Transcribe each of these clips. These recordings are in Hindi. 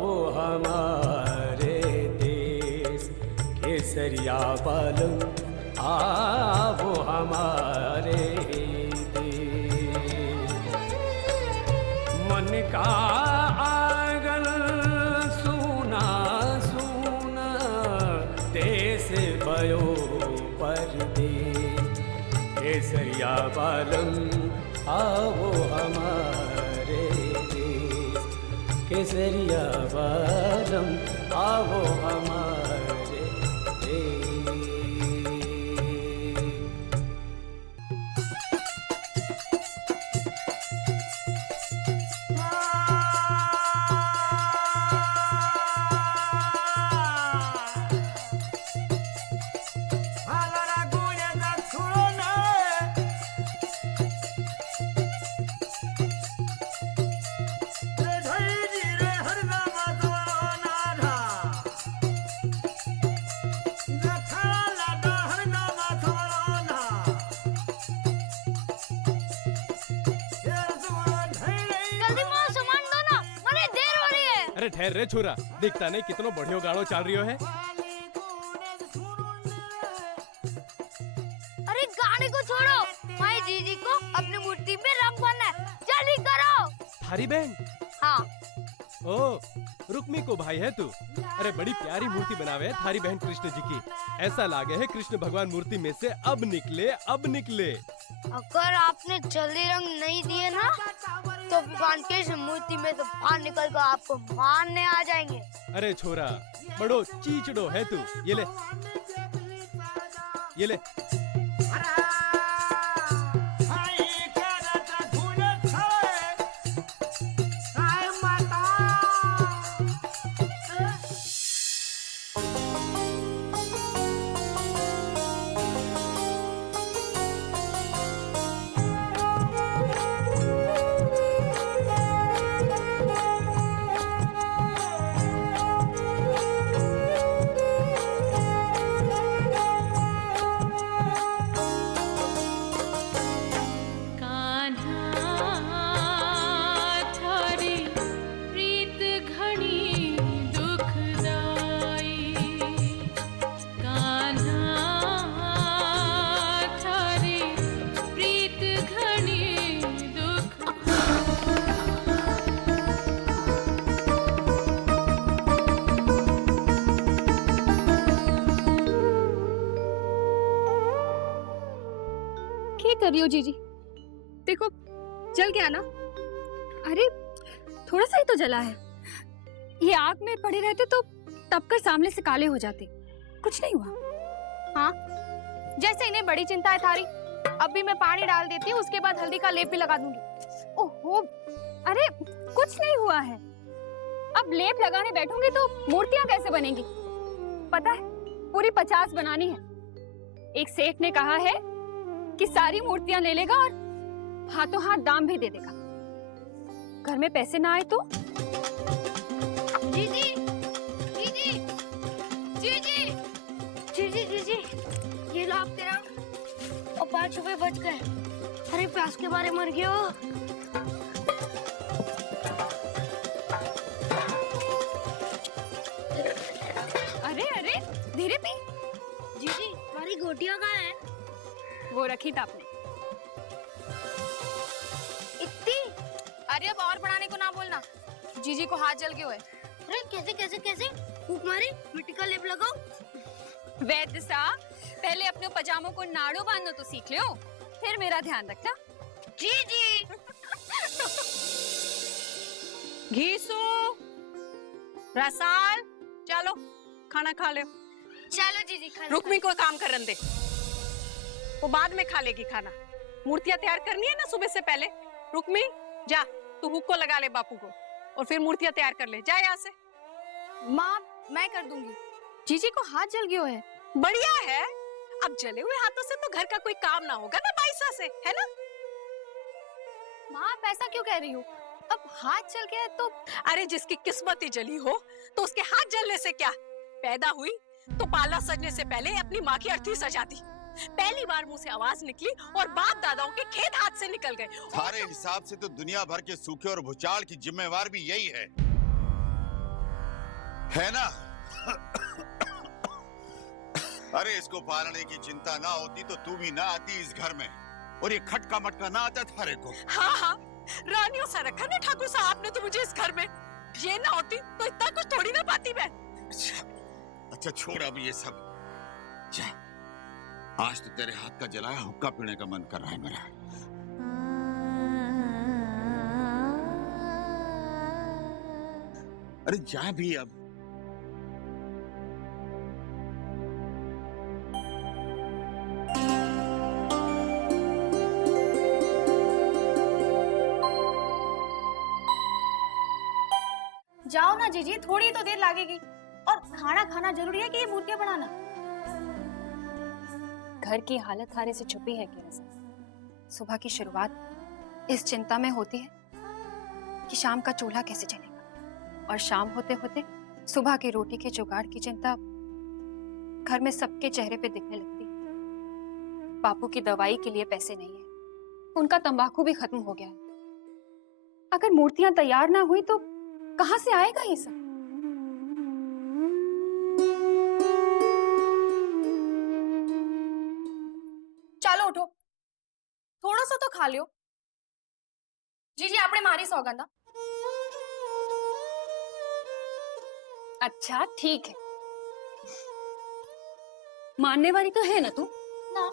वो हमारे देश केसरिया बालम, वो हमारे देश। मन का आंगन सूना सूना, देश भयो परदेश। केसरिया बालम आओ हमारे देश, केसरिया बालम आओ हमारे देश। अरे ठहर रे छोरा, दिखता नहीं कितनो बढ़ियो गाड़ो चल रियो है। अरे गाने को छोड़ो, माई जीजी को अपनी मूर्ति में रंग भरना है, जल्दी करो। थारी बहन? हाँ। ओ, रुक्मी को भाई है तू? अरे बड़ी प्यारी मूर्ति बनावे है थारी बहन कृष्ण जी की। ऐसा लागे है कृष्ण भगवान मूर्ति में से अब निकले। अगर आपने जल्दी रंग नहीं दिए ना, तो भगवान कृष्ण मूर्ति में से बाहर निकल कर आपको मारने आ जाएंगे। अरे छोरा, बड़ो चीचड़ो है तू। ये ले। कर रही हो जीजी? देखो जल गया ना। अरे थोड़ा सा ही तो जला है। ये आग में पड़े रहते तो तपकर सामने से काले हो जाते। कुछ नहीं हुआ। हाँ, जैसे इन्हें बड़ी चिंता है थारी, अभी मैं पानी डाल देती हूँ, उसके बाद हल्दी का लेप भी लगा दूंगी। ओहो, अरे कुछ नहीं हुआ है। अब लेप लगाने बैठूंगी तो मूर्तियां कैसे बनेंगी? पता है, पूरी 50 बनानी है। एक सेठ ने कहा है कि सारी मूर्तियां ले लेगा और हाथों हाथ दाम भी दे देगा। घर में पैसे ना आए तो? जीजी, जीजी, जीजी, जीजी, जीजी, ये लो आपके रंग और 5 रुपए बच गए। अरे प्यास के मारे मर गए हो। अरे अरे धीरे पी। जीजी, हमारी गोटियां कहाँ हैं? वो रखी था आपने। इतनी? अरे अब और बढ़ाने को ना बोलना, जीजी को हाथ जल गए हुए। अरे कैसे कैसे कैसे? फूंक मारी, मिट्टी का लेप लगाओ। वैद्य साहब, पहले अपने पजामों को नाड़ू बांधना तो सीख लो, फिर मेरा ध्यान रखना। जीजी। घीसू, रसाल, चलो खाना खा लो। चलो जीजी, खाना। रुक्मी को काम करने दे, वो बाद में खा लेगी खाना। मूर्तियां तैयार करनी है ना सुबह से पहले। रुक्मी जा, तू हुक को लगा ले बापू को और फिर मूर्तियां तैयार कर ले। जा यहाँ से। माँ मैं कर दूंगी, जीजी को हाथ जल गया है। बढ़िया है, अब जले हुए हाथों से तो घर का कोई काम ना होगा ना बाईसा से, है ना? माँ आप ऐसा क्यों कह रही हो? अब हाथ जल गया है तो? अरे जिसकी किस्मत ही जली हो तो उसके हाथ जलने से क्या? पैदा हुई तो पाला सजने से पहले अपनी माँ की अर्थी सजा दी। पहली बार मुंह से आवाज निकली और बाप दादाओं के खेत हाथ से निकल गए। सारे हिसाब से तो दुनिया भर के सूखे और भूचाल की जिम्मेवार भी यही है। है ना? अरे इसको पालने की चिंता ना होती तो तू भी ना आती इस घर में, और ये खटका मटका ना आता थारे को। हाँ हाँ, रानियों सा रखा ना ठाकुर साहब ने तो मुझे इस घर में। ये ना होती तो इतना कुछ थोड़ी ना पाती मैं। अच्छा छोड़ अब ये सब, जा आज तो तेरे हाथ का जलाया हुक्का पीने का मन कर रहा है मेरा। अरे जा भी अब। जाओ ना जीजी, थोड़ी तो देर लगेगी। और खाना खाना जरूरी है कि ये मूर्तियां बनाना? घर की हालत हारे से छुपी है कि सुबह की शुरुआत इस चिंता में होती है कि शाम का चूल्हा कैसे चलेगा, और शाम होते होते सुबह की रोटी के जुगाड़ की चिंता घर में सबके चेहरे पे दिखने लगती है। बापू की दवाई के लिए पैसे नहीं है, उनका तंबाकू भी खत्म हो गया है। अगर मूर्तियां तैयार ना हुई तो कहां से आएगा ये सब? ચાલો ઉઠો, થોડો સો તો ખા લ્યો। જીજી આપણે મારી સોગંદા। अच्छा ठीक है, मानने वाली तो है ना तू? ना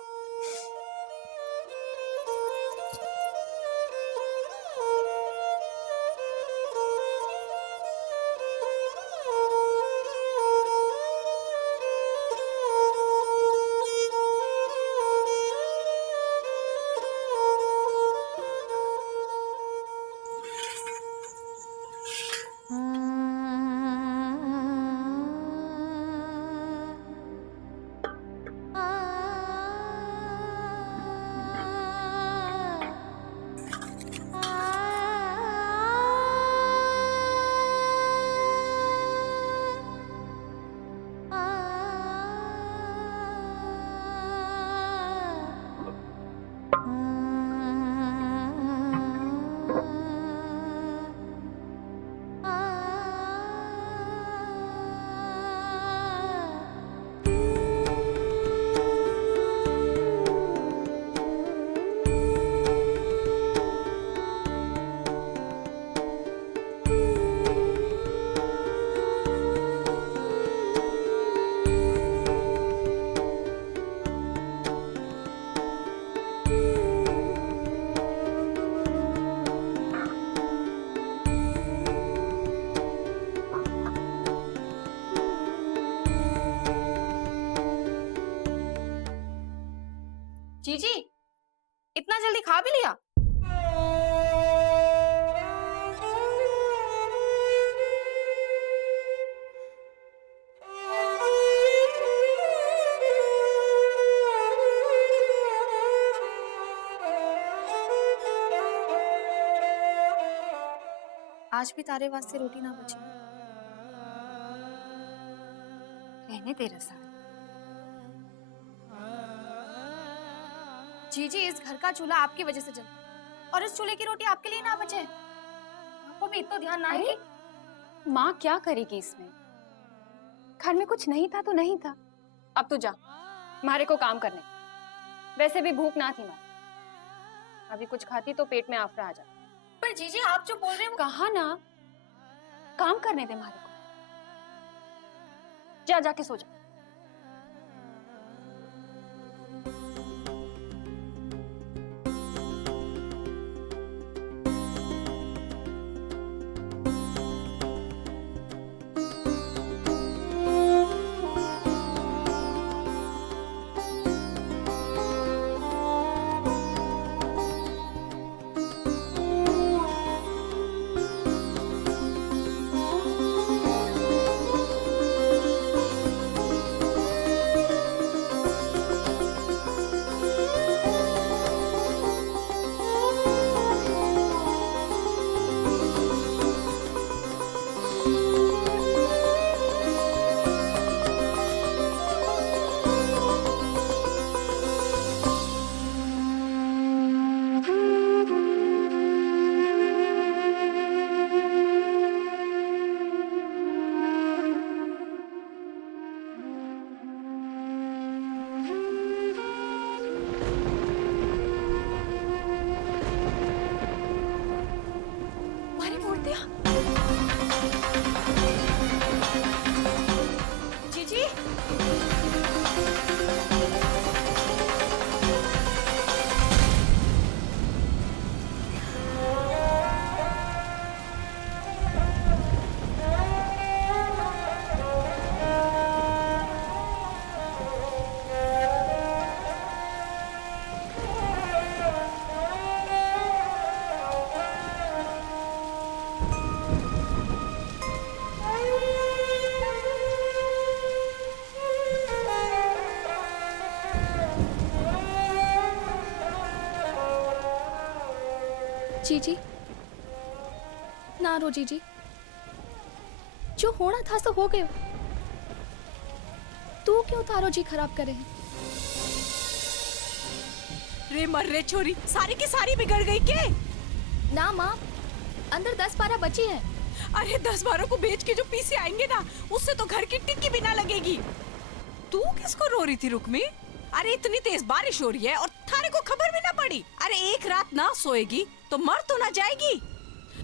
जीजी, इतना जल्दी खा भी लिया? आज भी तारे वास्ते रोटी ना बची। रहने दे रसा। जीजी, इस घर का चूल्हा आपकी वजह से जला, और इस चूल्हे की रोटी आपके लिए ना बचे। आपको भी इतना ध्यान ना है कि माँ क्या करेगी इसमें? घर में कुछ नहीं था तो नहीं था, अब तो जा मारे को काम करने। वैसे भी भूख ना थी माँ, अभी कुछ खाती तो पेट में आफरा आ जाता। पर जीजी आप जो बोल रहे हो, कहा ना काम करने दे मारे को। जा जाके सो जा। जीजी ना रो जीजी, जो होना था सो हो गयो। तू क्यों तारो जी खराब करे है? रे मर रे छोरी, सारी की सारी बिगड़ गई के? ना माँ, अंदर 10-12 बची है। अरे 10-12 को बेच के जो पीसे आएंगे ना, उससे तो घर की टिक्की भी ना लगेगी। तू किसको रो रही थी रुक्मी? अरे इतनी तेज बारिश हो रही है और थारे को खबर भी ना पड़ी। अरे एक रात ना सोएगी तो मर तो ना जाएगी।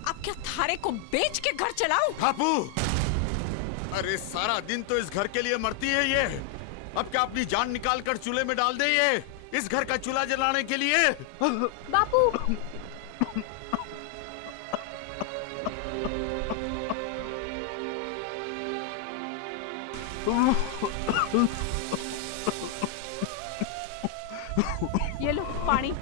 अब क्या थारे को बेच के घर चलाऊं? बापू, अरे सारा दिन तो इस घर के लिए मरती है ये। अब क्या अपनी जान निकाल कर चूल्हे में डाल दे ये, इस घर का चूल्हा जलाने के लिए? बापू ये लो पानी।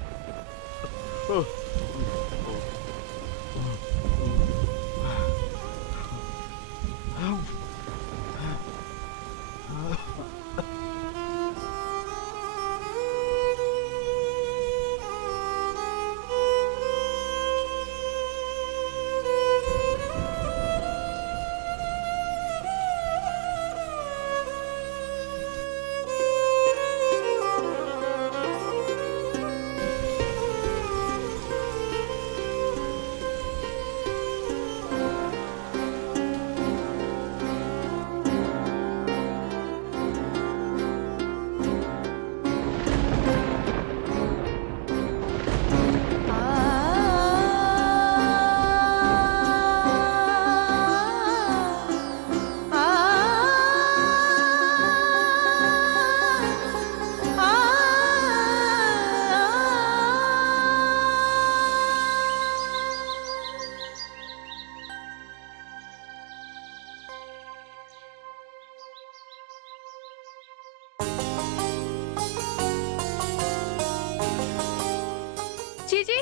जीजी,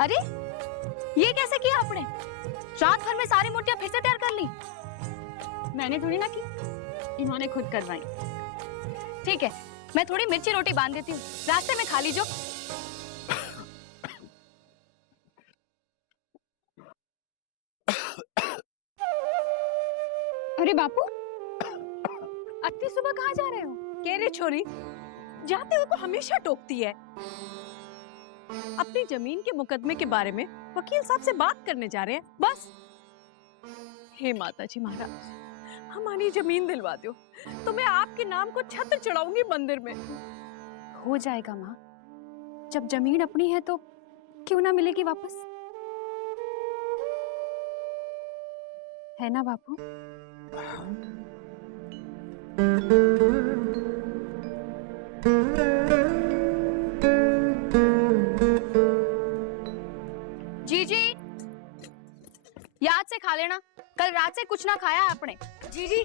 अरे ये कैसे किया आपने? रात भर में सारी मूर्तियां फिर से तैयार कर ली? मैंने थोड़ी ना की, इन्होंने खुद करवाई। ठीक है, मैं थोड़ी मिर्ची रोटी बांध देती हूँ, रास्ते में खा लीजो। अरे बापू, इतनी सुबह कहाँ जा रहे हो? कह रे छोरी, जाते हुए को हमेशा टोकती है। अपनी जमीन के मुकदमे के बारे में वकील साहब से बात करने जा रहे हैं बस। हे माता जी महाराज, हमारी जमीन दिलवा दो तो मैं आपके नाम को छत्र चढ़ाऊंगी मंदिर में। हो जाएगा माँ, जब जमीन अपनी है तो क्यों ना मिलेगी वापस, है ना बापू? जीजी, याद से खा लेना, कल रात से कुछ ना खाया आपने। जीजी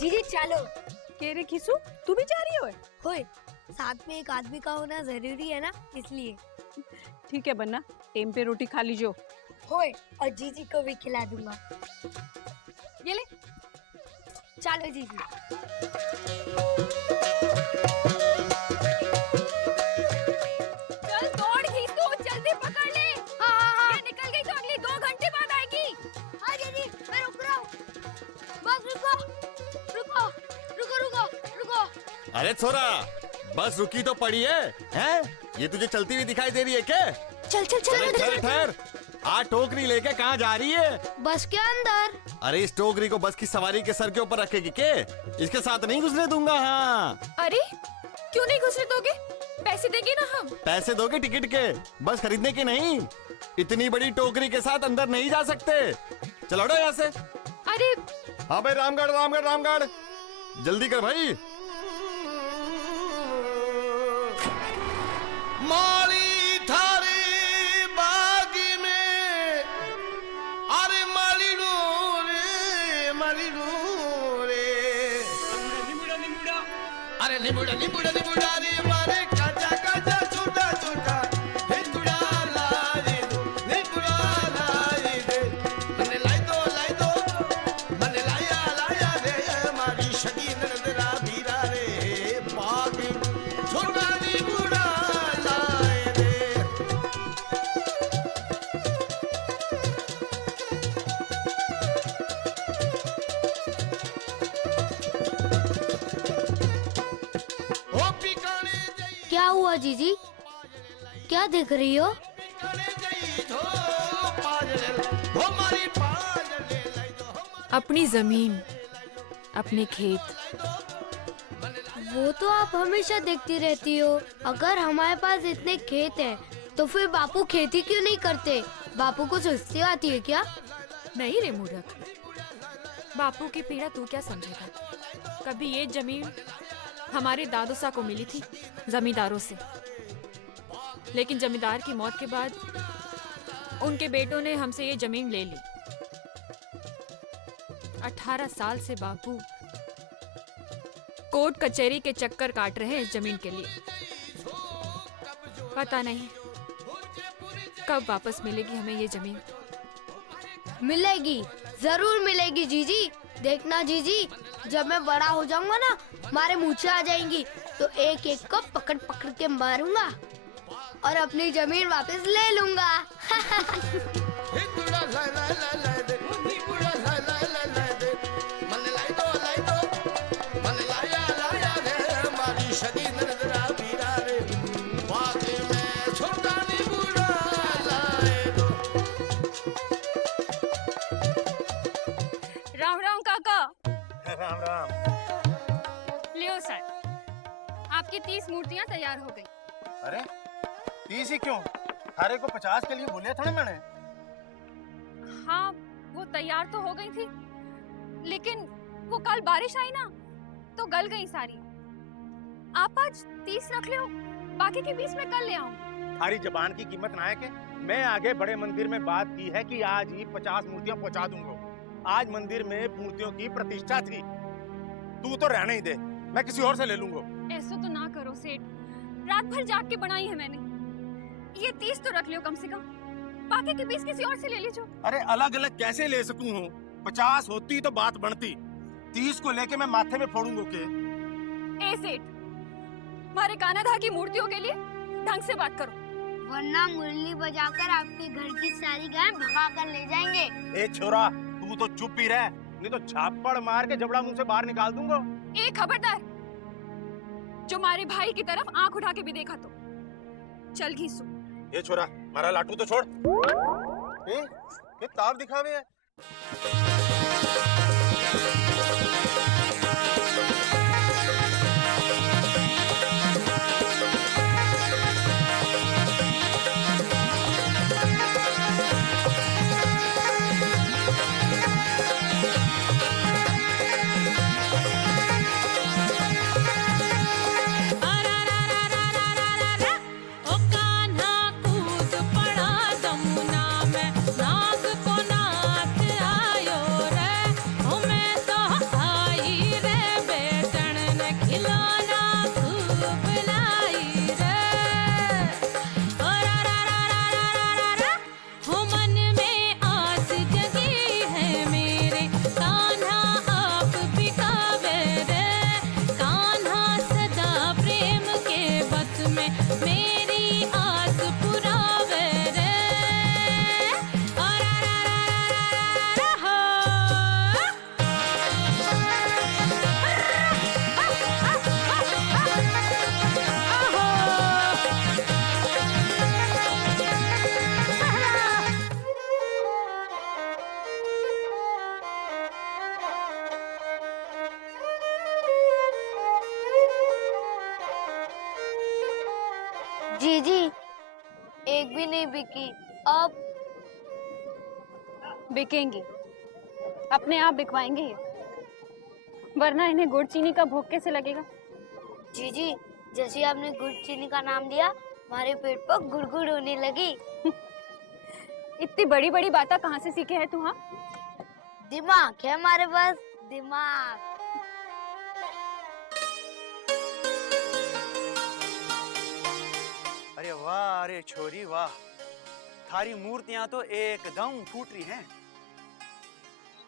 जीजी चलो। कह रे खिसू, तू भी जा रही हो? होए, साथ में एक आदमी का होना जरूरी है ना, इसलिए। ठीक है बन्ना, टेम पे रोटी खा लीजिए। होए, और जीजी को भी खिला दूंगा। ये ले। चलो जीजी। चल दौड़ खींचो, जल्दी पकड़ ले। हाँ। ये निकल गई तो अगली 2 घंटे बाद आएगी। हाँ जीजी, मैं रुक रहा हूँ। बस रुको रुको रुको रुको रुको। अरे छोरा, बस रुकी तो पड़ी है, हैं? ये तुझे चलती हुई दिखाई दे रही है क्या? चल चल चल ठहर ठहर, आ टोकरी लेके कहाँ जा रही है? बस के अंदर। अरे इस टोकरी को बस की सवारी के सर के ऊपर रखेगी के? इसके साथ नहीं घुसने दूंगा। हाँ, अरे क्यों नहीं घुसने दोगे? पैसे देंगे ना हम। पैसे दोगे टिकट के, बस खरीदने के नहीं। इतनी बड़ी टोकरी के साथ अंदर नहीं जा सकते। चलो हटो यहाँ से। अरे हाँ भाई, रामगढ़ रामगढ़ रामगढ़, जल्दी कर भाई। माली थारी बागी में, अरे माली रे, अरे निमुड़ा निमुड़ा निमुड़ा रे मारे काचा काचा छोटा छोटा, हिंदुड़ा लाई दो, हिंदुड़ा लाई दे, मने लाई दो, मने लाया लाया रे, मारी शगी नंदरा भीरा रे, बागी छोटा निमुड़ा लाए रे। क्या हुआ जीजी? क्या देख रही हो? अपनी जमीन, अपने खेत। वो तो आप हमेशा देखती रहती हो। अगर हमारे पास इतने खेत हैं, तो फिर बापू खेती क्यों नहीं करते? बापू को सुस्ती आती है क्या? नहीं रे मूर्ख, बापू की पीड़ा तू क्या समझेगा? कभी ये जमीन हमारे दादोसा को मिली थी जमींदारों से, लेकिन जमींदार की मौत के बाद उनके बेटों ने हमसे ये जमीन ले ली। 18 साल से बापू कोर्ट कचहरी के चक्कर काट रहे हैं इस जमीन के लिए। पता नहीं कब वापस मिलेगी हमें ये जमीन। मिलेगी, जरूर मिलेगी जीजी। देखना जीजी, जब मैं बड़ा हो जाऊंगा ना, हमारे मूछें आ जाएंगी तो एक एक को पकड़ पकड़ के मारूंगा और अपनी जमीन वापस ले लूंगा। राम राम काका। राम राम। लियो सर, आपकी 30 मूर्तियां तैयार हो गई। अरे 30 ही क्यों? थारे को 50 के लिए बोले था ना मैंने। हाँ, वो तैयार तो हो गई थी, लेकिन वो कल बारिश आई ना, तो गल गई सारी। आप आज 30 रख लो, बाकी के 20 में कल ले आऊं। थारी जबान की कीमत ना है के? मैं आगे बड़े मंदिर में बात की है कि आज ही 50 मूर्तियां पहुंचा दूंगा। आज मंदिर में मूर्तियों की प्रतिष्ठा थी। तू तो रहने ही दे, मैं किसी और से ले लूंगा। ऐसा तो ना करो सेठ, रात भर जाग के बनाई है मैंने। ये 30 तो रख लो कम से कम, बाकी के 20 किसी और से ले लीजिए। अरे अलग अलग कैसे ले सकूं हूँ? 50 होती तो बात बढ़ती, 30 को लेके मैं माथे में फोड़ूंगा के? ए सेठ, हमारे कानाधा की मूर्तियों के लिए ढंग से बात करो, वरना मुरली बजाकर आपके घर की सारी गाय भगा कर ले जाएंगे। ए छोरा, तू तो चुप ही रह, नहीं तो झापड़ मार के जबड़ा मुंह से बाहर निकाल दूंगा। ए खबरदार, जो हमारे भाई की तरफ आंख उठा के भी देखा तो चल घीसू। ये छोरा, मारा लाटू तो छोड़। ये ताव दिखावे है। जीजी, एक भी नहीं बिकी। अब बिकेंगी, अपने आप बिकवाएंगे ये, वरना इन्हें गुड़ चीनी का भोग कैसे लगेगा? जीजी, जैसे आपने गुड़ चीनी का नाम लिया, हमारे पेट पर गुड़गुड़ होने लगी। इतनी बड़ी बड़ी बातें कहाँ से सीखे है तू? हाँ, दिमाग है हमारे पास, दिमाग। अरे वाह, अरे छोरी वाह, थारी मूर्तियां तो एकदम फूट रही हैं।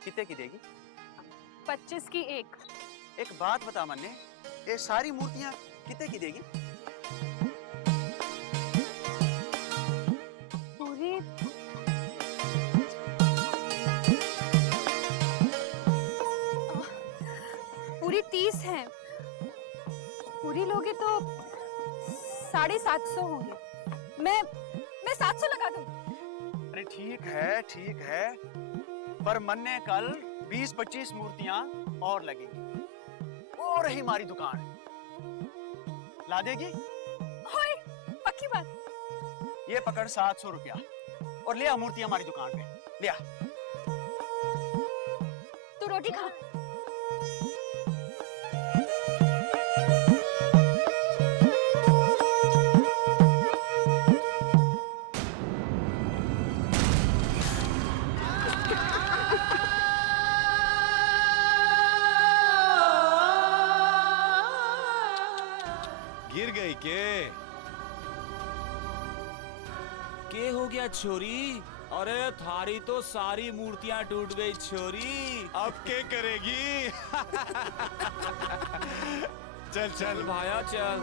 कितने की देगी? 25 की एक। एक बात बता मन्ने, ये सारी मूर्तियां कितने की देगी? पूरी पूरी 30 है। पूरी लोगे तो 750 होंगे। मैं 700 लगा दूं। अरे ठीक है, पर मन ने कल 20-25 मूर्तियां और लगेंगी। और रही हमारी दुकान, ला देगी? होए, पक्की बात। ये पकड़ 700 रुपया और ले आ मूर्तियां हमारी दुकान पे, ले आ। तू रोटी खा। गिर गई के हो गया छोरी? अरे थारी तो सारी मूर्तियां टूट गई छोरी। अब क्या करेगी? चल चल भाया चल।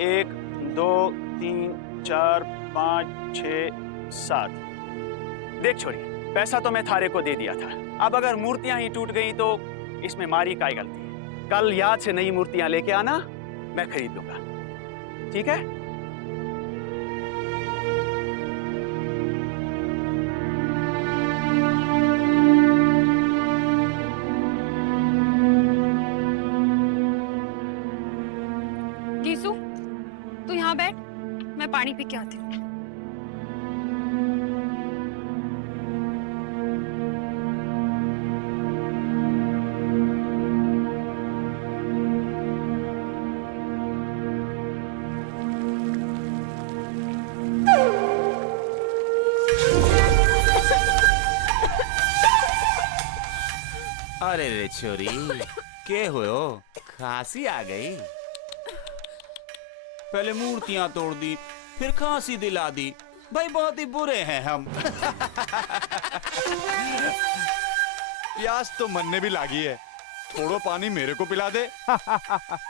एक, दो, तीन, चार, 5, 6, 7। देख छोरी, पैसा तो मैं थारे को दे दिया था। अब अगर मूर्तियां ही टूट गई तो इसमें मारी काय गलती? कल याद से नई मूर्तियां लेके आना, मैं खरीद लूंगा, ठीक है? गीसू, तू यहाँ बैठ, मैं पानी पी के आती हूँ। अरे रे छोरी, के हो? खांसी आ गई? पहले मूर्तियां तोड़ दी, फिर खांसी दिला दी। भाई बहुत ही बुरे हैं हम। प्यास तो मन ने भी लागी है, थोड़ा पानी मेरे को पिला दे।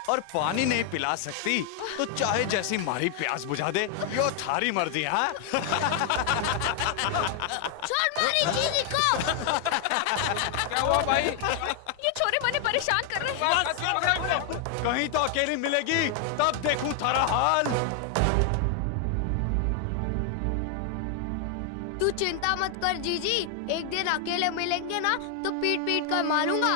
और पानी नहीं पिला सकती तो चाहे जैसी मारी प्यास बुझा दे, यो थारी मर्जी। हाँ छोड़ मारी जीजी को। क्या हुआ भाई? ये छोरे मने परेशान कर रहे हैं। कहीं तो अकेली मिलेगी तब देखूं थारा हाल। तू चिंता मत कर जीजी, एक दिन अकेले मिलेंगे ना तो पीट पीट कर मारूंगा।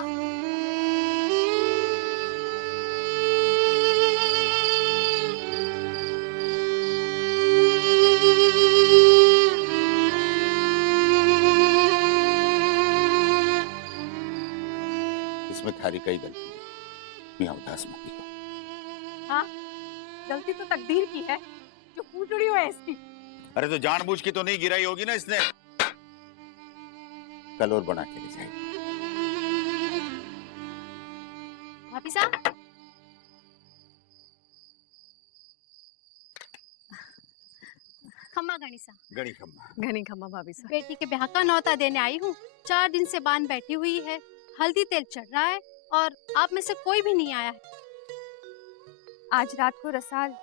इसमें थारी कई गलती है, मियां उदास मत हो। हाँ, गलती तो तकदीर की है जो फूटड़ी हो इसकी। अरे तो जानबूझ के तो नहीं गिराई होगी ना इसने। कल और बना के ले जाएगी। भाभी साहब, खम्मा गणिसा। गणी खम्मा। घनी खम्मा भाभी साहब। बेटी के ब्याह का न्योता देने आई हूँ। 4 दिन से बांध बैठी हुई है, हल्दी तेल चढ़ रहा है और आप में से कोई भी नहीं आया है। आज रात को रसाल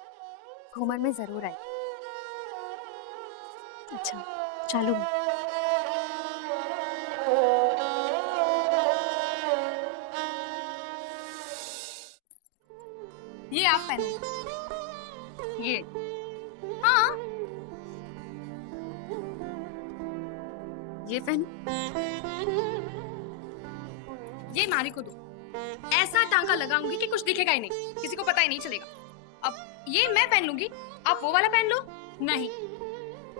घूमर में जरूर आई। अच्छा, चलो। ये आप पहनो। ये हाँ, ये पहनो। ये मारी को दो। ऐसा टांका लगाऊंगी कि कुछ दिखेगा ही नहीं, किसी को पता ही नहीं चलेगा। अब ये मैं पहन लूंगी, आप वो वाला पहन लो। नहीं,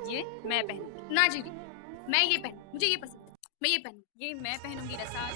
ये मैं पहनूंगी। ना जी, मैं ये पहन, मुझे ये पसंद। मैं ये पहनूं। ये मैं पहनूंगी रसाल।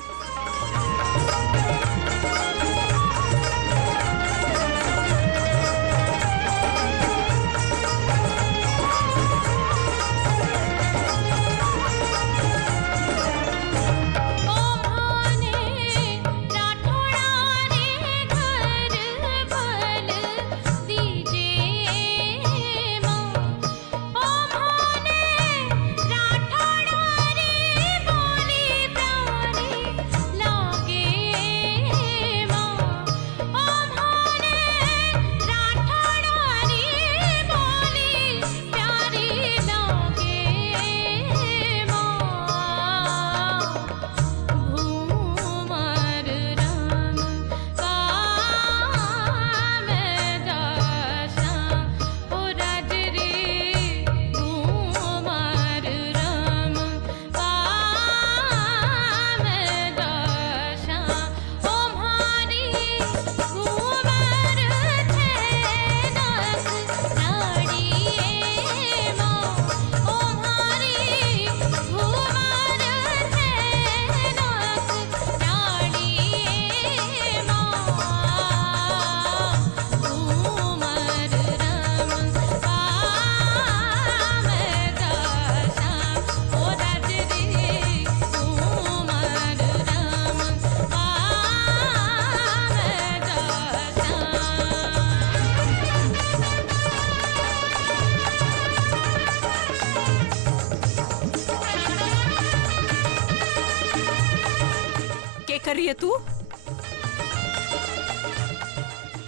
कर रही है तू?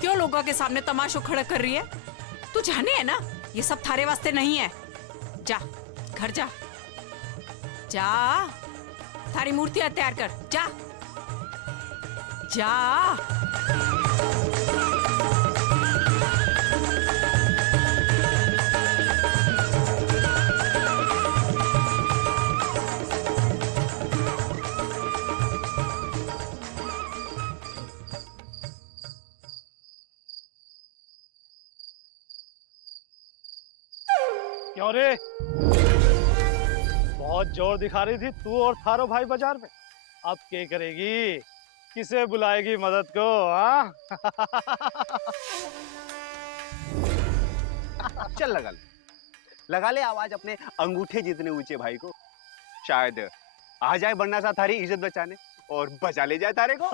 क्यों लोगों के सामने तमाशा खड़ा कर रही है? तू जाने है ना ये सब थारे वास्ते नहीं है। जा घर जा, जा थारी मूर्तियां तैयार कर, जा जा। क्यों रे, बहुत जोर दिखा रही थी तू और थारो भाई बाजार में। अब क्या करेगी, किसे बुलाएगी मदद को? चल लगा ले आवाज अपने अंगूठे जितने ऊंचे भाई को। शायद आ जाए बन्ना सा थारी इज्जत बचाने और बचा ले जाए तारे को।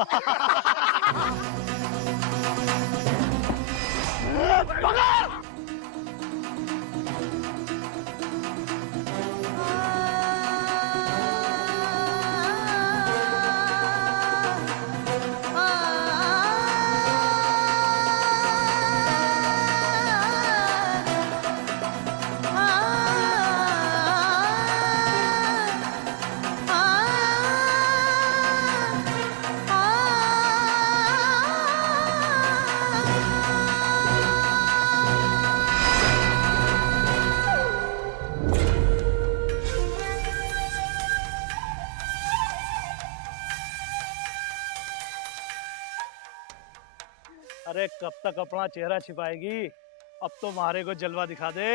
अरे कब तक अपना चेहरा छिपाएगी? अब तो मारे को जलवा दिखा दे।